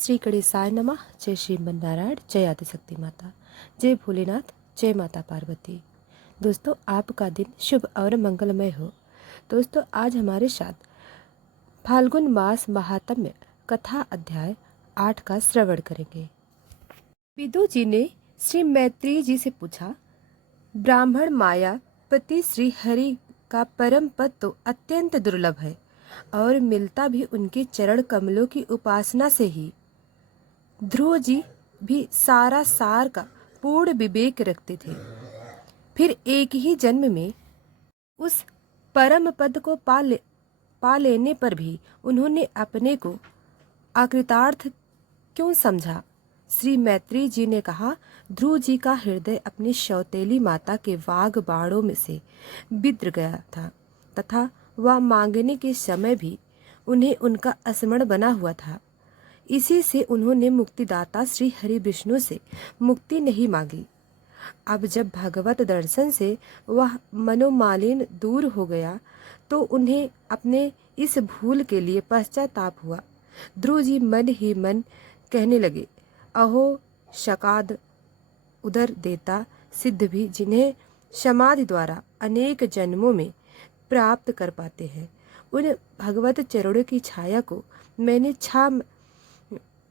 श्री गणेशाय नमः। जय श्रीमन नारायण, जय आदिशक्ति माता, जय भोलेनाथ, जय माता पार्वती। दोस्तों, आपका दिन शुभ और मंगलमय हो। दोस्तों, आज हमारे साथ फाल्गुन मास महात्म्य कथा अध्याय 8 का श्रवण करेंगे। विदु जी ने श्री मैत्री जी से पूछा, ब्राह्मण माया पति श्री हरि का परम पद तो अत्यंत दुर्लभ है और मिलता भी उनके चरण कमलों की उपासना से ही। ध्रुव जी भी सारा सार का पूर्ण विवेक रखते थे, फिर एक ही जन्म में उस परम पद को पा लेने पर भी उन्होंने अपने को अकृतार्थ क्यों समझा। श्री मैत्री जी ने कहा, ध्रुव जी का हृदय अपनी सौतेली माता के वाग बाणों में से बिद्र गया था तथा वह मांगने के समय भी उन्हें उनका स्मरण बना हुआ था। इसी से उन्होंने मुक्तिदाता श्री हरि विष्णु से मुक्ति नहीं मांगी। अब जब भगवत दर्शन से वह मनोमालिन दूर हो गया तो उन्हें अपने इस भूल के लिए पश्चाताप हुआ। ध्रुव जी मन ही मन कहने लगे, अहो शकाद उदर देता सिद्ध भी जिन्हें समाधि द्वारा अनेक जन्मों में प्राप्त कर पाते हैं, उन भगवत चरणों की छाया को मैंने 6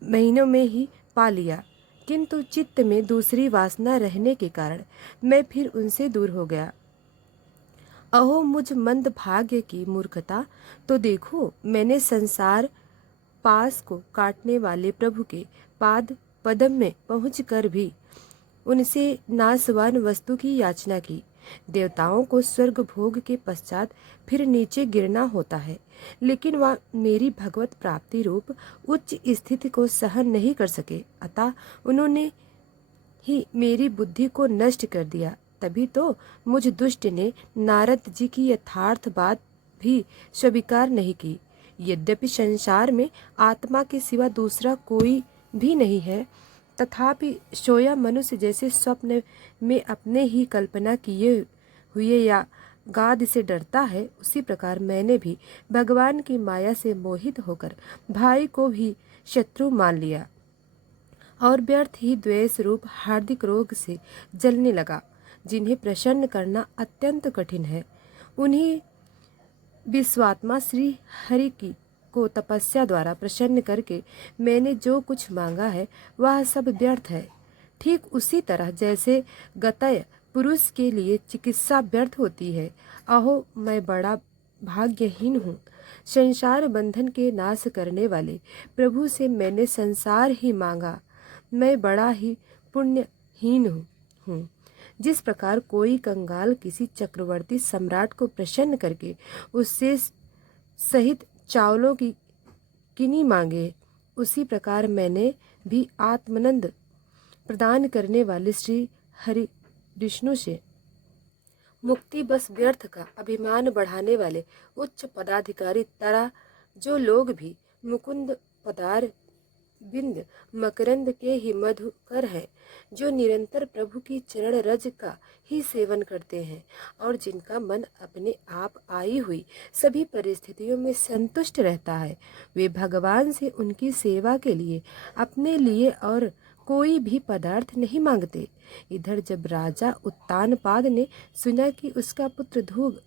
महीनों में ही पा लिया, किंतु चित्त में दूसरी वासना रहने के कारण मैं फिर उनसे दूर हो गया। अहो मुझ मंद भाग्य की मूर्खता, तो देखो मैंने संसार पास को काटने वाले प्रभु के पाद पद्म में पहुंचकर भी उनसे नाशवान वस्तु की याचना की। देवताओं को स्वर्ग भोग के पश्चात फिर नीचे गिरना होता है, लेकिन वह मेरी भगवत प्राप्ति रूप उच्च स्थिति को सहन नहीं कर सके, अतः उन्होंने ही मेरी बुद्धि को नष्ट कर दिया। तभी तो मुझ दुष्ट ने नारद जी की यथार्थ बात भी स्वीकार नहीं की। यद्यपि संसार में आत्मा के सिवा दूसरा कोई भी नहीं है, तथापि सोया मनुष्य जैसे स्वप्न में अपने ही कल्पना किए हुए या गाद से डरता है, उसी प्रकार मैंने भी भगवान की माया से मोहित होकर भाई को भी शत्रु मान लिया और व्यर्थ ही द्वेष रूप हार्दिक रोग से जलने लगा, जिन्हें प्रसन्न करना अत्यंत कठिन है। उन्हीं विश्वात्मा श्री हरि की को तपस्या द्वारा प्रसन्न करके मैंने जो कुछ मांगा है वह सब व्यर्थ है। ठीक उसी तरह जैसे गतय पुरुष के लिए चिकित्सा व्यर्थ होती है। अहो मैं बड़ा भाग्यहीन हूँ। संसार बंधन के नाश करने वाले प्रभु से मैंने संसार ही मांगा। मैं बड़ा ही पुण्यहीन हूँ। जिस प्रकार कोई कंगाल किसी चक्रवर्ती सम्राट को प्रसन्न करके उससे सहित चावलों की किनी मांगे, उसी प्रकार मैंने भी आत्मानंद प्रदान करने वाले श्री हरि विष्णु से मुक्ति बस व्यर्थ का अभिमान बढ़ाने वाले उच्च पदाधिकारी तरह जो लोग भी मुकुंद पदार बिंद मकरंद के ही मधुकर है, जो निरंतर प्रभु की चरण रज का ही सेवन करते हैं और जिनका मन अपने आप आई हुई सभी परिस्थितियों में संतुष्ट रहता है, वे भगवान से उनकी सेवा के लिए अपने लिए और कोई भी पदार्थ नहीं मांगते। इधर जब राजा उत्तानपाद ने सुना कि उसका पुत्र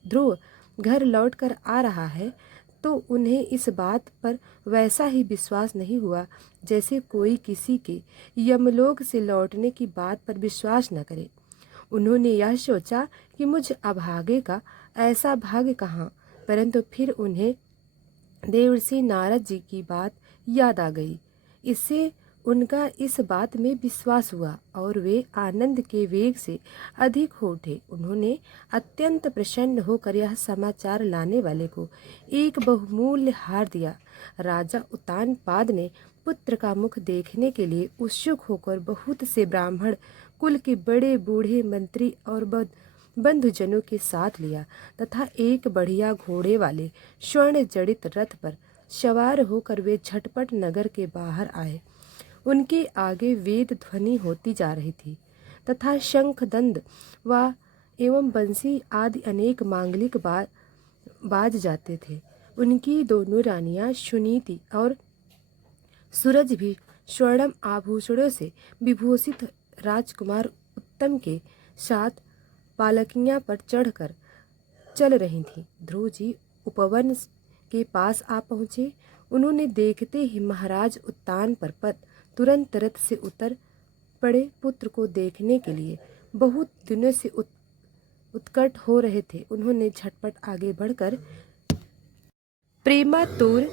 ध्रुव घर लौटकर आ रहा है, तो उन्हें इस बात पर वैसा ही विश्वास नहीं हुआ जैसे कोई किसी के यमलोक से लौटने की बात पर विश्वास न करे। उन्होंने यह सोचा कि मुझ अभागे का ऐसा भाग्य कहाँ, परंतु फिर उन्हें देवर्षि नारद जी की बात याद आ गई। इससे उनका इस बात में विश्वास हुआ और वे आनंद के वेग से अधिक हो उठे। उन्होंने अत्यंत प्रसन्न होकर यह समाचार लाने वाले को एक बहुमूल्य हार दिया। राजा उत्तानपाद ने पुत्र का मुख देखने के लिए उत्सुक होकर बहुत से ब्राह्मण कुल के बड़े बूढ़े मंत्री और बंधुजनों के साथ लिया तथा एक बढ़िया घोड़े वाले स्वर्ण जड़ित रथ पर सवार होकर वे झटपट नगर के बाहर आए। उनके आगे वेद ध्वनि होती जा रही थी तथा शंख दंड व एवं बंसी आदि अनेक मांगलिक बाज जाते थे। उनकी दोनों रानियां सुनीति और सूरज भी स्वर्णम आभूषणों से विभूषित राजकुमार उत्तम के साथ पालकियां पर चढ़कर चल रही थीं। ध्रुव जी उपवन के पास आ पहुँचे। उन्होंने देखते ही महाराज उत्तान पर तुरंत रथ से उतर पड़े। पुत्र को देखने के लिए बहुत दिनों से उत्कट हो रहे थे। उन्होंने झटपट आगे बढ़कर प्रेमातुर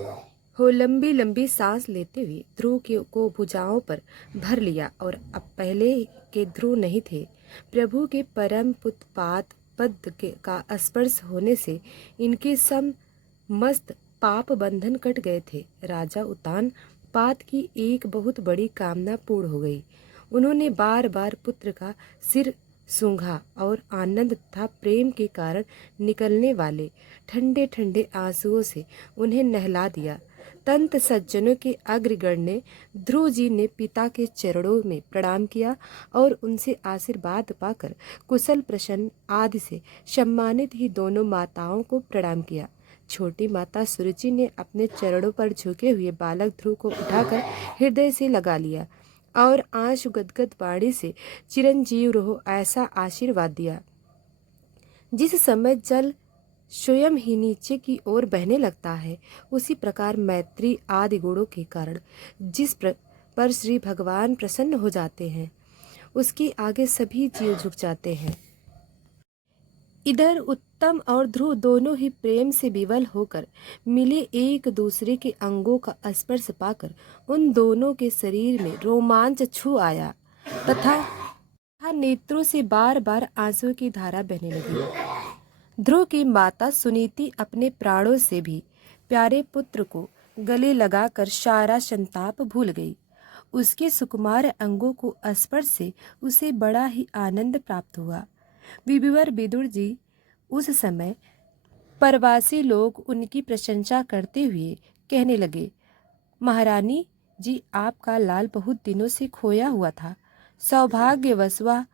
हो लंबी लंबी सांस लेते हुए ध्रुव को भुजाओं पर भर लिया। और अब पहले के ध्रुव नहीं थे। प्रभु के परम पुत्र पद का स्पर्श होने से इनके समस्त पाप बंधन कट गए थे। राजा उत्तान पाद की एक बहुत बड़ी कामना पूर्ण हो गई। उन्होंने बार बार पुत्र का सिर सूंघा और आनंद तथा प्रेम के कारण निकलने वाले ठंडे ठंडे आंसुओं से उन्हें नहला दिया। तंत सज्जनों के अग्रगण्य ने ध्रुव जी ने पिता के चरणों में प्रणाम किया और उनसे आशीर्वाद पाकर कुशल प्रसन्न आदि से सम्मानित ही दोनों माताओं को प्रणाम किया। छोटी माता सुरुचि ने अपने चरणों पर झुके हुए बालक ध्रुव को उठाकर हृदय से लगा लिया और आंसू गदगद वाणी से चिरंजीव रहो ऐसा आशीर्वाद दिया। जिस समय जल स्वयं ही नीचे की ओर बहने लगता है, उसी प्रकार मैत्री आदि गुणों के कारण जिस पर श्री भगवान प्रसन्न हो जाते हैं, उसके आगे सभी जीव झुक जाते हैं। इधर उत्तम और ध्रुव दोनों ही प्रेम से विवल होकर मिले एक दूसरे के अंगों का स्पर्श पाकर उन दोनों के शरीर में रोमांच छू आया तथा नेत्रों से बार बार आंसू की धारा बहने लगी। ध्रुव की माता सुनीति अपने प्राणों से भी प्यारे पुत्र को गले लगाकर सारा संताप भूल गई। उसके सुकुमार अंगों को स्पर्श से उसे बड़ा ही आनंद प्राप्त हुआ। विविवर विदुर जी उस समय परवासी लोग उनकी प्रशंसा करते हुए कहने लगे, महारानी जी, आपका लाल बहुत दिनों से खोया हुआ था, सौभाग्यवश वह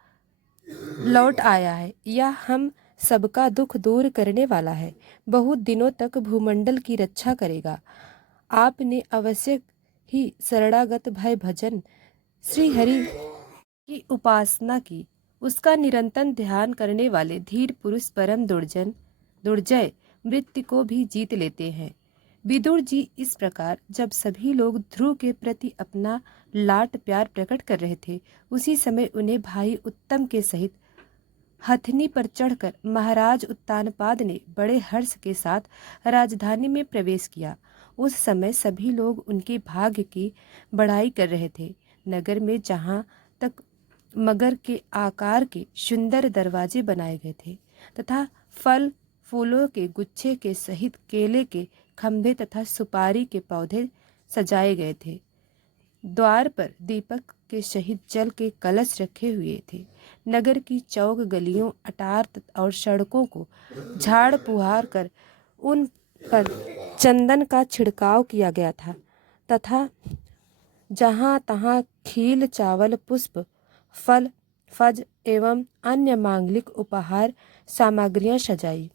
लौट आया है। यह हम सबका दुख दूर करने वाला है, बहुत दिनों तक भूमंडल की रक्षा करेगा। आपने अवश्य ही शरणागत भय भजन श्री हरि की उपासना की। उसका निरंतर ध्यान करने वाले धीर पुरुष परम दुर्जय मृत्यु को भी जीत लेते हैं। विदुर जी इस प्रकार जब सभी लोग ध्रुव के प्रति अपना लाड प्यार प्रकट कर रहे थे, उसी समय उन्हें भाई उत्तम के सहित हथनी पर चढ़कर महाराज उत्तानपाद ने बड़े हर्ष के साथ राजधानी में प्रवेश किया। उस समय सभी लोग उनके भाग्य की बढ़ाई कर रहे थे। नगर में जहाँ तक मगर के आकार के सुंदर दरवाजे बनाए गए थे तथा फल फूलों के गुच्छे के सहित केले के खंभे तथा सुपारी के पौधे सजाए गए थे। द्वार पर दीपक के सहित जल के कलश रखे हुए थे। नगर की चौक गलियों, अटार और सड़कों को झाड़ पुहार कर उन पर चंदन का छिड़काव किया गया था तथा जहाँ तहाँ खील, चावल, पुष्प, फल, फज एवं अन्य मांगलिक उपहार सामग्रियां सजाई।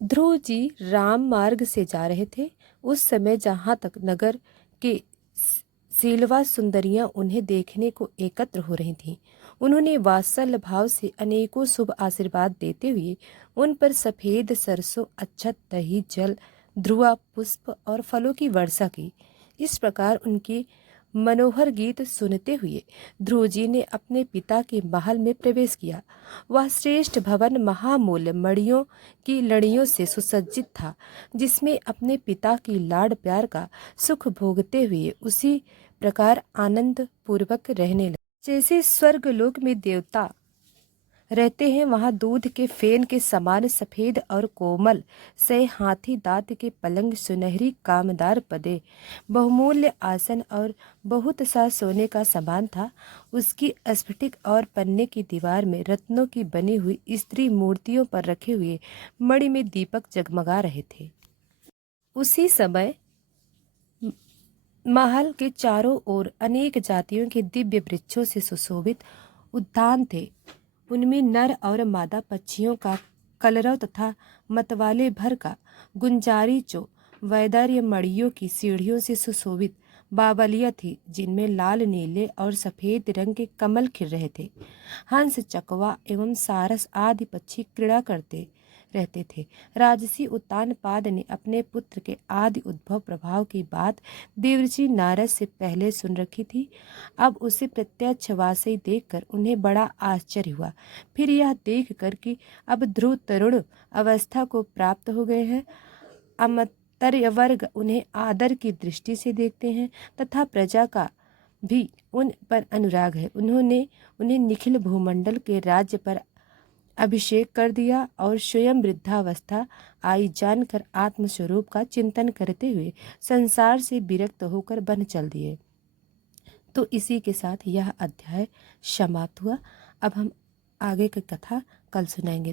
ध्रुव जी राम मार्ग से जा रहे थे। उस समय जहाँ तक नगर के सीलवा सुंदरियां उन्हें देखने को एकत्र हो रही थीं, उन्होंने वात्सल्य भाव से अनेकों शुभ आशीर्वाद देते हुए उन पर सफ़ेद सरसों, अच्छत, दही, जल, ध्रुआ, पुष्प और फलों की वर्षा की। इस प्रकार उनके मनोहर गीत सुनते हुए ध्रुव जी ने अपने पिता के महल में प्रवेश किया। वह श्रेष्ठ भवन महामूल्य मणियों की लड़ियों से सुसज्जित था, जिसमें अपने पिता की लाड प्यार का सुख भोगते हुए उसी प्रकार आनंद पूर्वक रहने लगे जैसे स्वर्गलोक में देवता रहते हैं। वहाँ दूध के फेन के समान सफ़ेद और कोमल से हाथी दांत के पलंग, सुनहरी कामदार पदे, बहुमूल्य आसन और बहुत सा सोने का सामान था। उसकी स्फटिक और पन्ने की दीवार में रत्नों की बनी हुई स्त्री मूर्तियों पर रखे हुए मणि में दीपक जगमगा रहे थे। उसी समय महल के चारों ओर अनेक जातियों के दिव्य वृक्षों से सुशोभित उद्यान थे। उनमें नर और मादा पक्षियों का कलरव तथा मतवाले भर का गुंजारी चो वैदार्य मड़ियों की सीढ़ियों से सुशोभित बावलियाँ थी जिनमें लाल, नीले और सफ़ेद रंग के कमल खिल रहे थे। हंस, चकवा एवं सारस आदि पक्षी क्रीड़ा करते रहते थे। राजसी उत्तानपाद ने अपने पुत्र के आदि उद्भव प्रभाव की बात देवर्षि नारद से पहले सुन रखी थी। अब उसे प्रत्यक्ष वासई देखकर उन्हें बड़ा आश्चर्य हुआ। फिर यह देखकर कि अब ध्रुव तरुण अवस्था को प्राप्त हो गए हैं, अमर्त्य वर्ग उन्हें आदर की दृष्टि से देखते हैं तथा प्रजा का भी उन पर अनुराग है। उन्होंने उन्हें निखिल भूमंडल के राज्य पर अभिषेक कर दिया और स्वयं वृद्धावस्था आई जानकर आत्मस्वरूप का चिंतन करते हुए संसार से विरक्त होकर वन चल दिए। तो इसी के साथ यह अध्याय समाप्त हुआ। अब हम आगे की कथा कल सुनाएंगे।